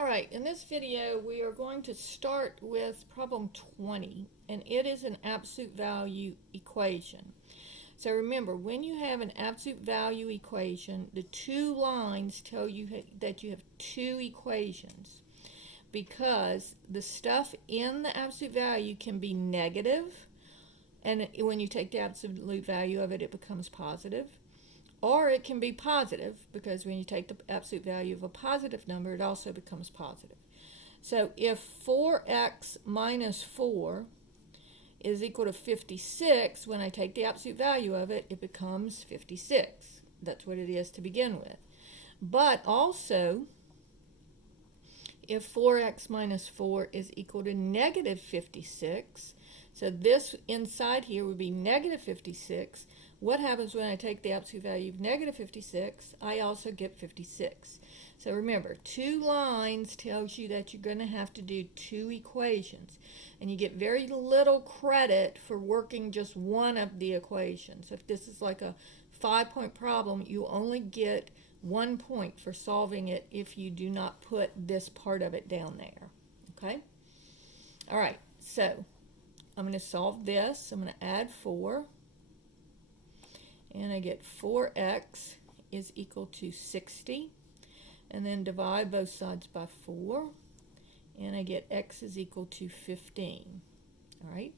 Alright, in this video we are going to start with problem 20, and it is an absolute value equation. So remember, when you have an absolute value equation, the two lines tell you that you have two equations, because the stuff in the absolute value can be negative, and when you take the absolute value of it, it becomes positive. Or it can be positive, because when you take the absolute value of a positive number, it also becomes positive. So if 4x minus 4 is equal to 56, when I take the absolute value of it, it becomes 56. That's what it is to begin with. But also, if 4x minus 4 is equal to negative 56, so this inside here would be negative 56. What happens when I take the absolute value of negative 56? I also get 56. So remember, two lines tells you that you're going to have to do two equations. And you get very little credit for working just one of the equations. If this is like a 5-point problem, you only get 1 point for solving it if you do not put this part of it down there. Okay? All right, so I'm going to solve this. I'm going to add 4. And I get 4x is equal to 60. And then divide both sides by 4. And I get x is equal to 15. All right.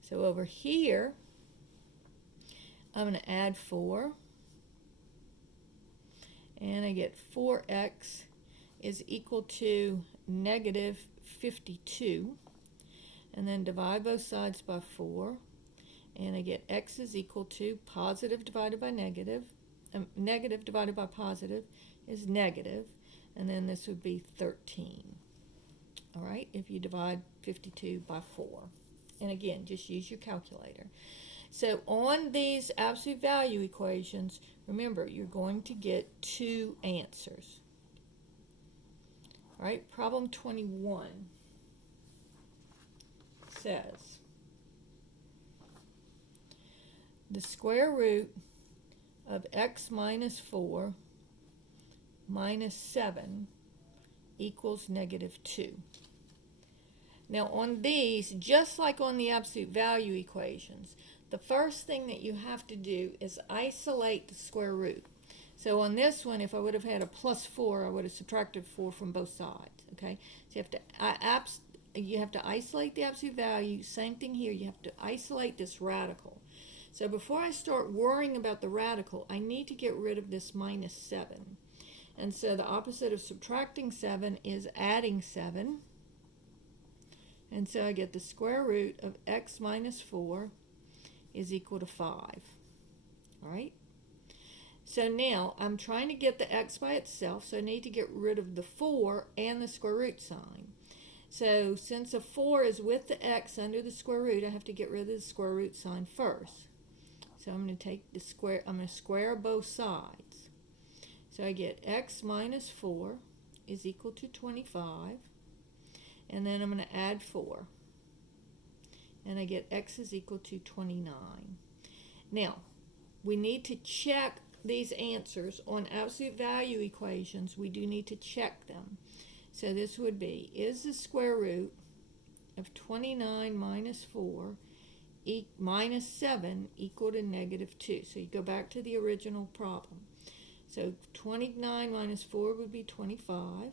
So over here, I'm going to add 4. And I get 4x is equal to negative 52. And then divide both sides by 4. And I get x is equal to positive divided by negative. Negative divided by positive is negative. And then this would be 13. All right, if you divide 52 by 4. And again, just use your calculator. So on these absolute value equations, remember, you're going to get two answers. All right, problem 21 says, the square root of x minus 4 minus 7 equals negative 2. Now on these, just like on the absolute value equations, the first thing that you have to do is isolate the square root. So on this one, if I would have had a plus 4, I would have subtracted 4 from both sides. Okay, so you have to isolate the absolute value. Same thing here, you have to isolate this radical. So before I start worrying about the radical, I need to get rid of this minus 7. And so the opposite of subtracting 7 is adding 7. And so I get the square root of x minus 4 is equal to 5. All right? So now I'm trying to get the x by itself, so I need to get rid of the 4 and the square root sign. So since a 4 is with the x under the square root, I have to get rid of the square root sign first. So I'm going to take the square, I'm going to square both sides. So I get x minus 4 is equal to 25. And then I'm going to add 4. And I get x is equal to 29. Now, we need to check these answers on absolute value equations. We do need to check them. So this would be, is the square root of 29 minus 4 minus 7 equal to negative 2? So you go back to the original problem. So 29 minus 4 would be 25.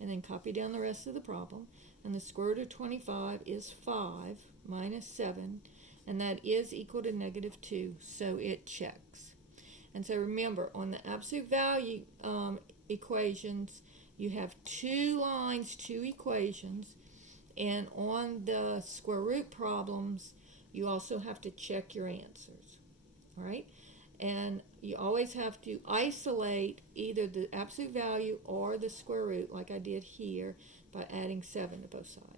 And then copy down the rest of the problem. And the square root of 25 is 5 minus 7. And that is equal to negative 2. So it checks. And so remember, on the absolute value equations, you have two lines, two equations. And on the square root problems, you also have to check your answers. All right? And you always have to isolate either the absolute value or the square root, like I did here, by adding 7 to both sides.